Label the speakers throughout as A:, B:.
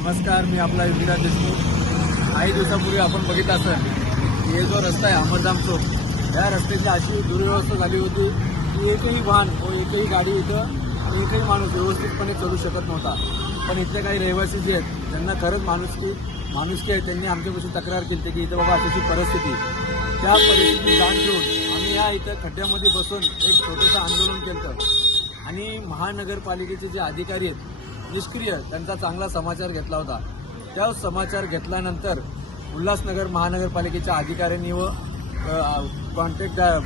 A: नमस्कार मी आपला युवराज देशमुख. काही दिवसापूर्वी आपण बघितलं असेल की हे जो रस्ता आहे अमरधाम चौक या रस्त्याची अशी दुर्व्यवस्था झाली होती की एकही वाहन व एकही गाडी इथं एकही माणूस व्यवस्थितपणे चढू शकत नव्हता. पण इथले काही रहिवासी जे आहेत त्यांना खरंच माणुसकी माणुसकी आहे. त्यांनी आमच्यापाशी तक्रार केली होती की इथं बाबा अशाची परिस्थिती त्या परिस्थिती जाण घेऊन आम्ही या इथं खड्ड्यामध्ये बसून एक छोटंसं आंदोलन केलं आणि महानगरपालिकेचे जे अधिकारी आहेत निष्क्रिय त्यांचा चांगला समाचार घेतला होता. त्या समाचार घेतल्यानंतर उल्हासनगर महानगरपालिकेच्या अधिकाऱ्यांनी व कॉन्ट्रॅक्टदार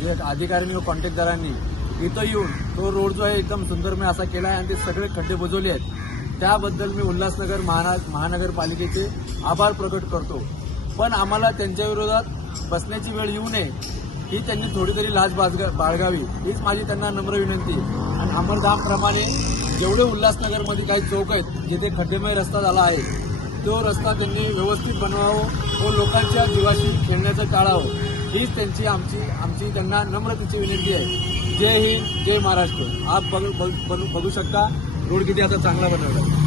A: जे अधिकाऱ्यांनी व कॉन्ट्रॅक्टदारांनी इथं येऊन तो रोड जो आहे एकदम सुंदरमय असा केला आहे आणि ते सगळे खड्डे बुजवले आहेत. त्याबद्दल मी उल्हासनगर महाना महानगरपालिकेचे आभार प्रकट करतो. पण आम्हाला त्यांच्याविरोधात बसण्याची वेळ येऊ नये ही त्यांनी थोडी तरी लाज बाजगा बाळगावी. हीच माझी त्यांना नम्र विनंती. आणि अमरधामप्रमाणे जेवढे उल्हासनगरमध्ये काही चौक आहेत जिथे खड्डेमय रस्ता झाला आहे. तो रस्ता त्यांनी व्यवस्थित बनवावं व लोकांच्या जीवाशी खेळण्याचं टाळावं. हीच त्यांची आमची आमची त्यांना नम्रतेची विनंती आहे. जय हिंद जय महाराष्ट्र. आप बघू बघू बघू शकता. रोड किती आता चांगला बनवला. आहे.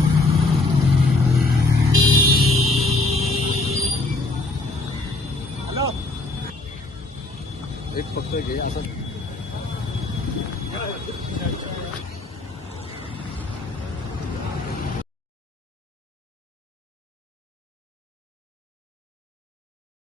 A: हॅलो. एक फक्त घे असं.